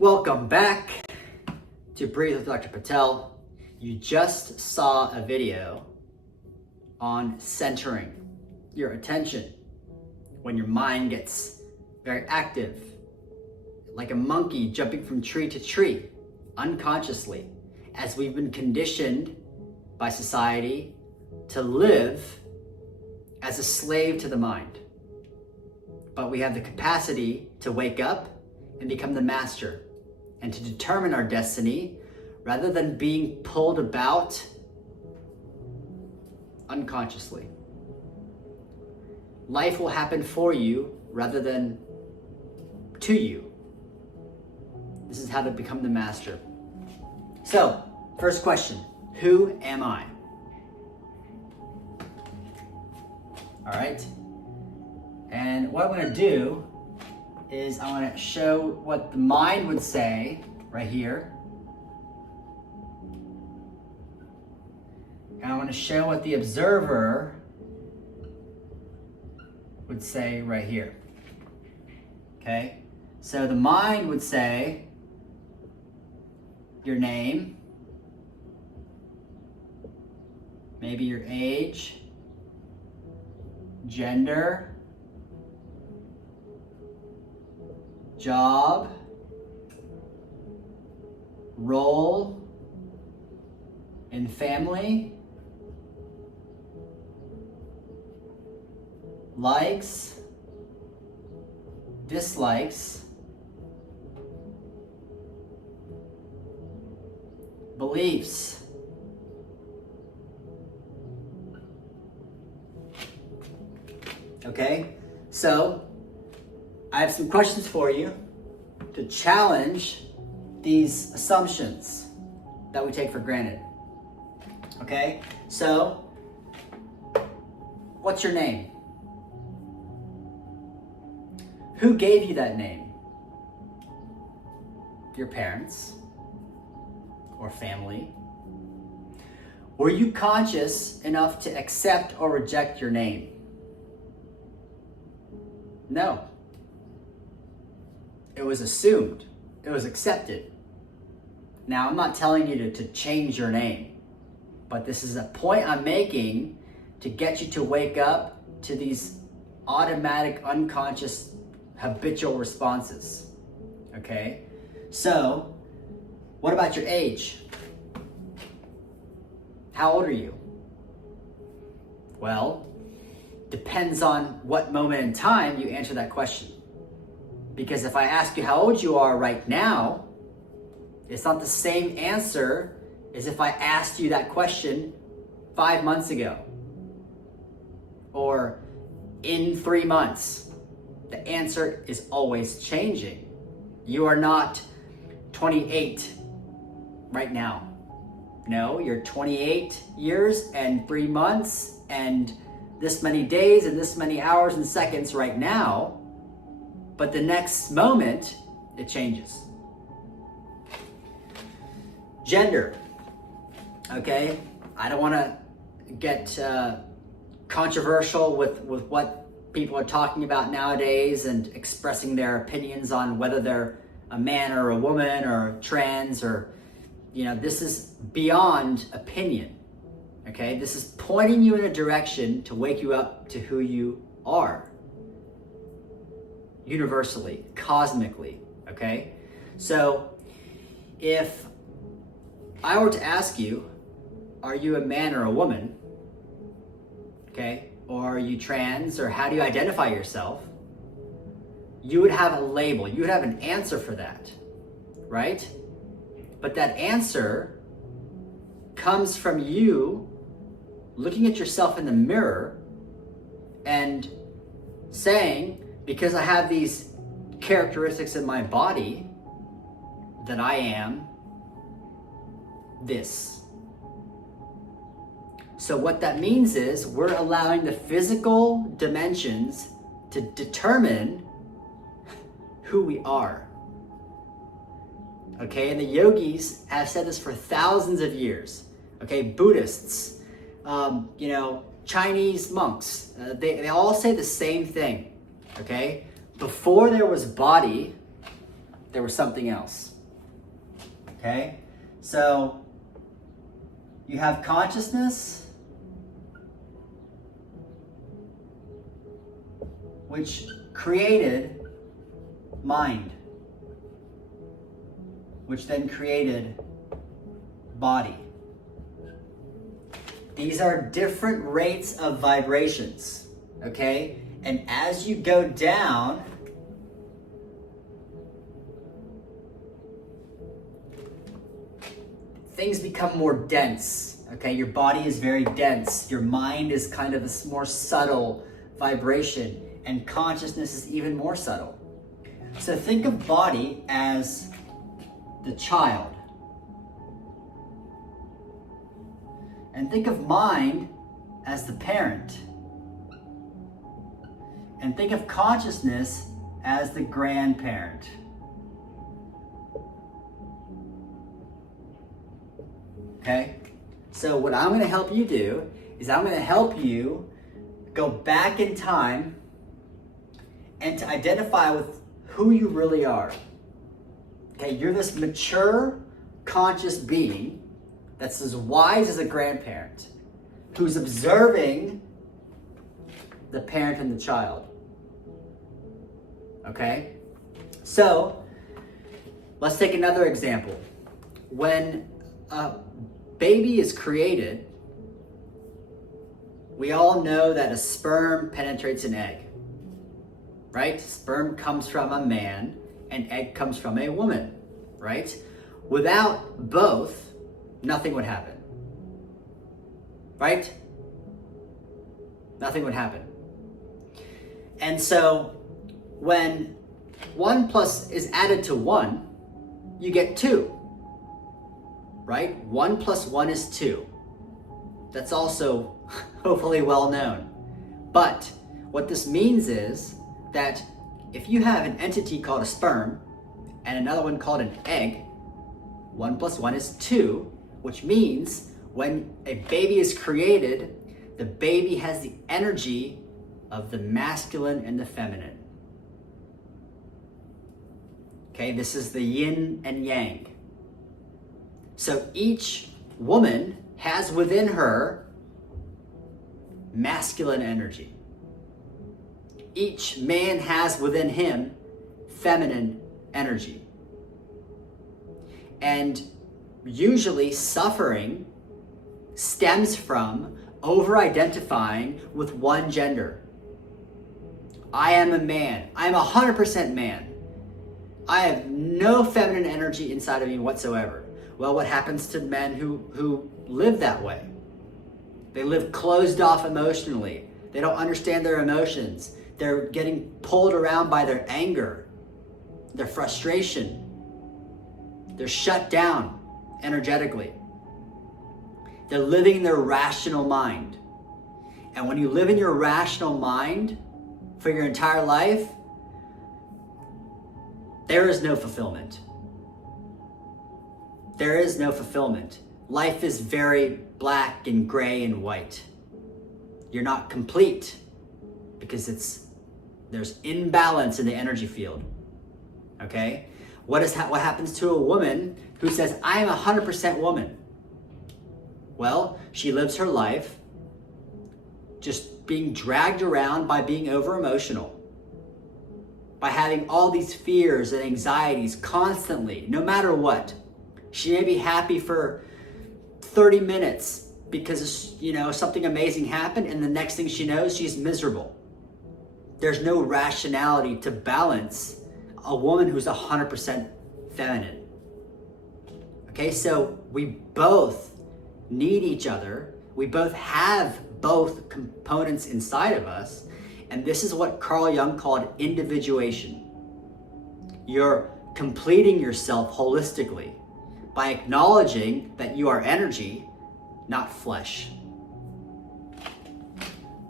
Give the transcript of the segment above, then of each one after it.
Welcome back to Breathe with Dr. Patel. You just saw a video on centering your attention when your mind gets very active, like a monkey jumping from tree to tree, unconsciously, as we've been conditioned by society to live as a slave to the mind. But we have the capacity to wake up and become the master and to determine our destiny rather than being pulled about unconsciously. Life will happen for you rather than to you. This is how to become the master. So, first question, who am I? All right. And what I'm going to do is I want to show what the mind would say right here. And I want to show what the observer would say right here. Okay? So the mind would say your name, maybe your age, gender, job, role in family, likes, dislikes, beliefs, okay? So I have some questions for you to challenge these assumptions that we take for granted. Okay? So, what's your name? Who gave you that name? Your parents or family? Were you conscious enough to accept or reject your name? No. It was assumed. It was accepted. Now, I'm not telling you to change your name, but this is a point I'm making to get you to wake up to these automatic, unconscious, habitual responses. Okay? So, what about your age? How old are you? Well, depends on what moment in time you answer that question. Because if I ask you how old you are right now, it's not the same answer as if I asked you that question 5 months ago or in 3 months. The answer is always changing. You are not 28 right now. No, you're 28 years and 3 months and this many days and this many hours and seconds right now. But the next moment, it changes. Gender, okay? I don't want to get controversial with what people are talking about nowadays and expressing their opinions on whether they're a man or a woman or trans or, this is beyond opinion, okay? This is pointing you in a direction to wake you up to who you are. Universally, cosmically, okay? So if I were to ask you, are you a man or a woman? Okay? Or are you trans? Or how do you identify yourself? You would have a label. You would have an answer for that, right? But that answer comes from you looking at yourself in the mirror and saying, because I have these characteristics in my body, that I am this. So what that means is we're allowing the physical dimensions to determine who we are. Okay, and the yogis have said this for thousands of years. Okay, Buddhists, Chinese monks, they all say the same thing. Okay, before there was body, there was something else. Okay? So you have consciousness, which created mind, which then created body. These are different rates of vibrations, okay? And as you go down, things become more dense, okay? Your body is very dense. Your mind is kind of a more subtle vibration, and consciousness is even more subtle. So think of body as the child. And think of mind as the parent. And think of consciousness as the grandparent. Okay? So what I'm going to help you do is I'm going to help you go back in time and to identify with who you really are. Okay, you're this mature, conscious being that's as wise as a grandparent, who's observing the parent and the child. Okay? So, let's take another example. When a baby is created, we all know that a sperm penetrates an egg. Right? Sperm comes from a man and egg comes from a woman. Right? Without both, nothing would happen. Right? Nothing would happen. And so when 1 plus is added to 1, you get 2. Right? 1 plus 1 is 2. That's also hopefully well known. But what this means is that if you have an entity called a sperm and another one called an egg, 1 plus 1 is 2, which means when a baby is created, the baby has the energy of the masculine and the feminine. Okay, this is the yin and yang. So each woman has within her masculine energy. Each man has within him feminine energy. And usually suffering stems from over-identifying with one gender. I am a man. I'm 100% man. I have no feminine energy inside of me whatsoever. Well, what happens to men who live that way? They live closed off emotionally. They don't understand their emotions. They're getting pulled around by their anger, their frustration. They're shut down energetically. They're living their rational mind. And when you live in your rational mind for your entire life, there is no fulfillment. There is no fulfillment. Life is very black and gray and white. You're not complete because there's imbalance in the energy field. Okay? What happens to a woman who says, I am 100% woman? Well, she lives her life just being dragged around by being over emotional, by having all these fears and anxieties constantly, no matter what. She may be happy for 30 minutes because, something amazing happened, and the next thing she knows, she's miserable. There's no rationality to balance a woman who's 100% feminine. Okay, so we both need each other. We both have both components inside of us. And this is what Carl Jung called individuation. You're completing yourself holistically by acknowledging that you are energy, not flesh.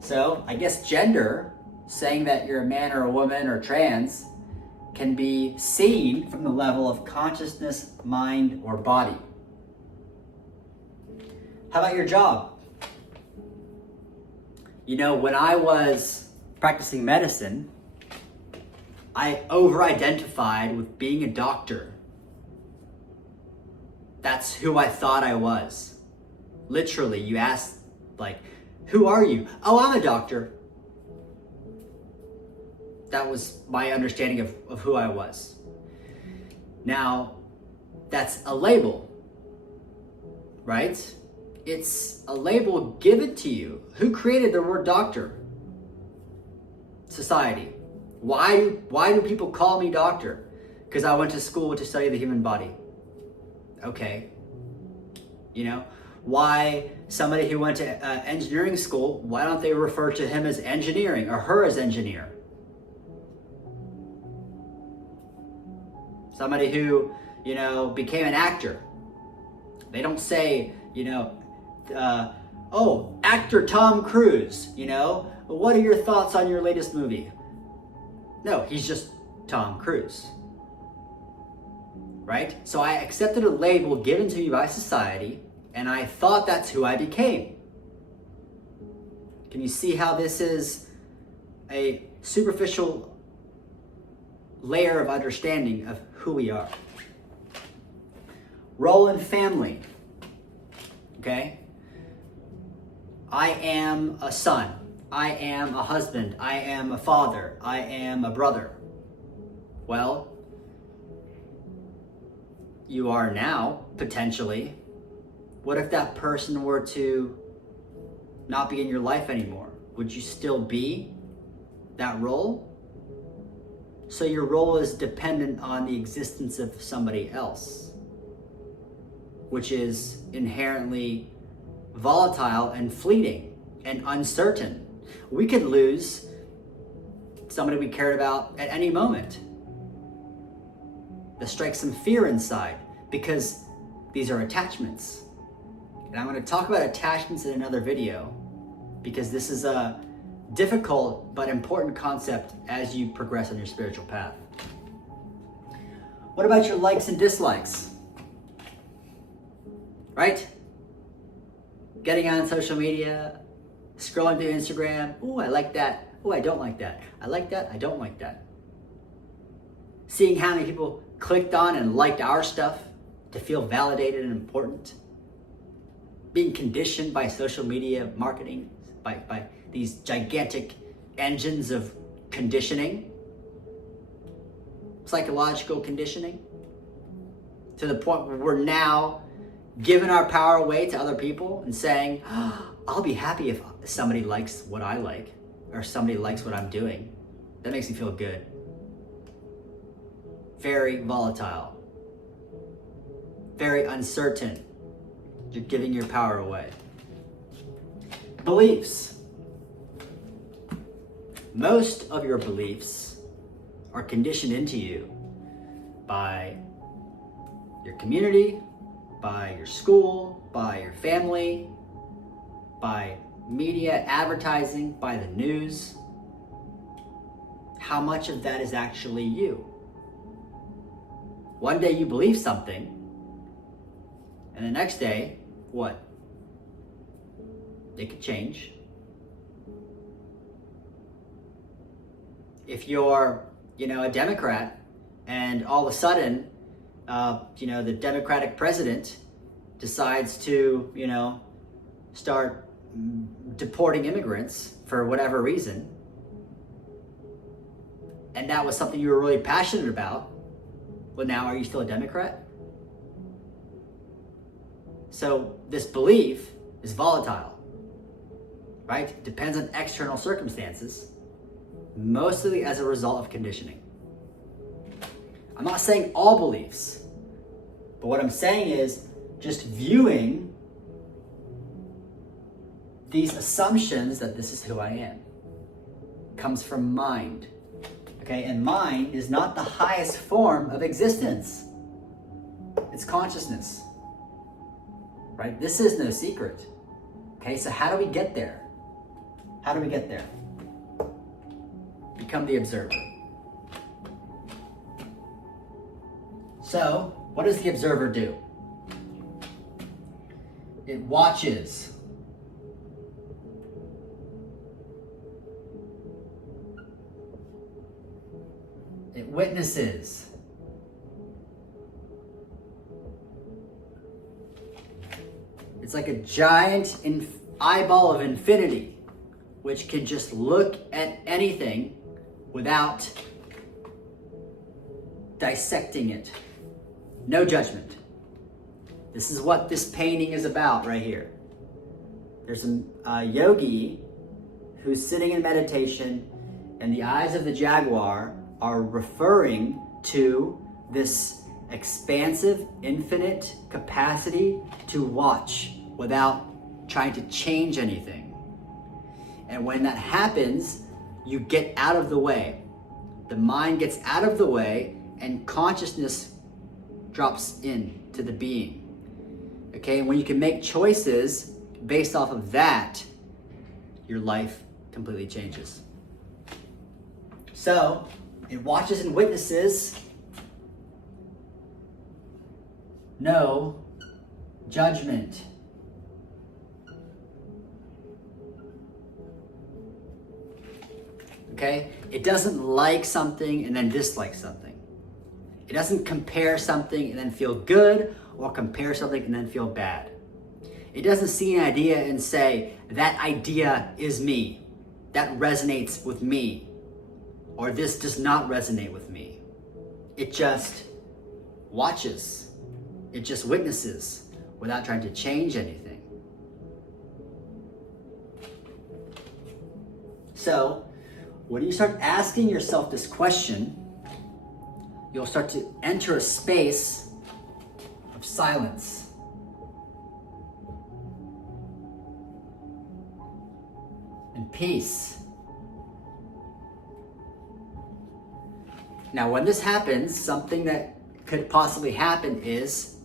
So I guess gender, saying that you're a man or a woman or trans, can be seen from the level of consciousness, mind, or body. How about your job? When I was practicing medicine, I over-identified with being a doctor. That's who I thought I was. Literally, you ask, like, who are you? Oh, I'm a doctor. That was my understanding of who I was. Now, that's a label, right? It's a label given to you. Who created the word doctor? Society. Why do people call me doctor? Because I went to school to study the human body. Okay. You know, why somebody who went to engineering school, why don't they refer to him as engineering or her as engineer? Somebody who, you know, became an actor. They don't say, you know, oh, actor Tom Cruise, you know, what are your thoughts on your latest movie? No, he's just Tom Cruise. Right? So I accepted a label given to me by society, and I thought that's who I became. Can you see how this is a superficial layer of understanding of who we are? Role in family. Okay? I am a son. I am a husband. I am a father. I am a brother. Well, you are now, potentially. What if that person were to not be in your life anymore? Would you still be that role? So your role is dependent on the existence of somebody else, which is inherently volatile and fleeting and uncertain. We could lose somebody we cared about at any moment. That strikes some fear inside because these are attachments. And I'm going to talk about attachments in another video because this is a difficult but important concept as you progress on your spiritual path. What about your likes and dislikes? Right? Getting on social media, scrolling through Instagram. Ooh, I like that. Ooh, I don't like that. I like that. I don't like that. Seeing how many people clicked on and liked our stuff to feel validated and important. Being conditioned by social media marketing, by these gigantic engines of conditioning, psychological conditioning, to the point where we're now giving our power away to other people and saying, oh, I'll be happy if somebody likes what I like or somebody likes what I'm doing. That makes me feel good. Very volatile, very uncertain. You're giving your power away. Beliefs. Most of your beliefs are conditioned into you by your community, by your school, by your family, by media, advertising, by the news. How much of that is actually you? One day you believe something, and the next day, what? It could change. If you're, a Democrat, and all of a sudden, the Democratic president decides to, start deporting immigrants for whatever reason, and that was something you were really passionate about, well, now are you still a Democrat? So this belief is volatile, right? It depends on external circumstances, mostly as a result of conditioning. I'm not saying all beliefs, but what I'm saying is just viewing these assumptions that this is who I am comes from mind. Okay, and mind is not the highest form of existence. It's consciousness. Right? This is no secret. Okay, so how do we get there? How do we get there? Become the observer. So, what does the observer do? It watches. witnesses. It's like a giant eyeball of infinity, which can just look at anything without dissecting it. No judgment. This is what this painting is about right here. There's a yogi who's sitting in meditation, and the eyes of the jaguar are referring to this expansive, infinite capacity to watch without trying to change anything. And when that happens, you get out of the way. The mind gets out of the way and consciousness drops into the being. Okay, and when you can make choices based off of that, your life completely changes. So, in watches and witnesses, no judgment. Okay? It doesn't like something and then dislike something. It doesn't compare something and then feel good, or compare something and then feel bad. It doesn't see an idea and say, that idea is me, that resonates with me, or this does not resonate with me. It just watches. It just witnesses without trying to change anything. So, when you start asking yourself this question, you'll start to enter a space of silence. And peace. Now, when this happens, something that could possibly happen is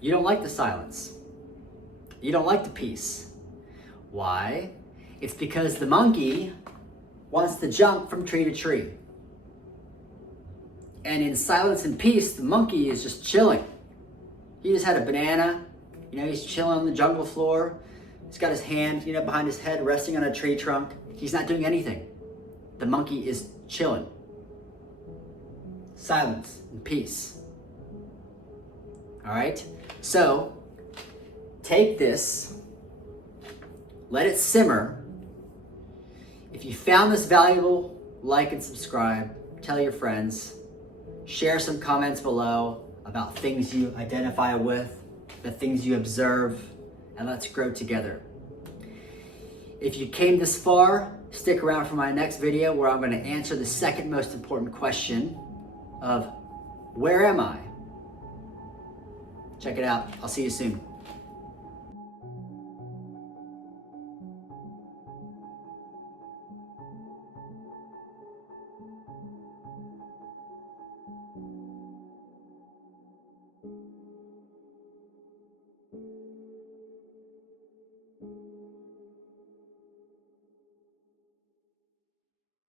you don't like the silence. You don't like the peace. Why? It's because the monkey wants to jump from tree to tree. And in silence and peace, the monkey is just chilling. He just had a banana, he's chilling on the jungle floor. He's got his hand, behind his head, resting on a tree trunk. He's not doing anything. The monkey is chilling. Silence and peace. All right? So, take this, let it simmer. If you found this valuable, like and subscribe, tell your friends, share some comments below about things you identify with, the things you observe, and let's grow together. If you came this far, stick around for my next video where I'm going to answer the second most important question of, where am I? Check it out. I'll see you soon.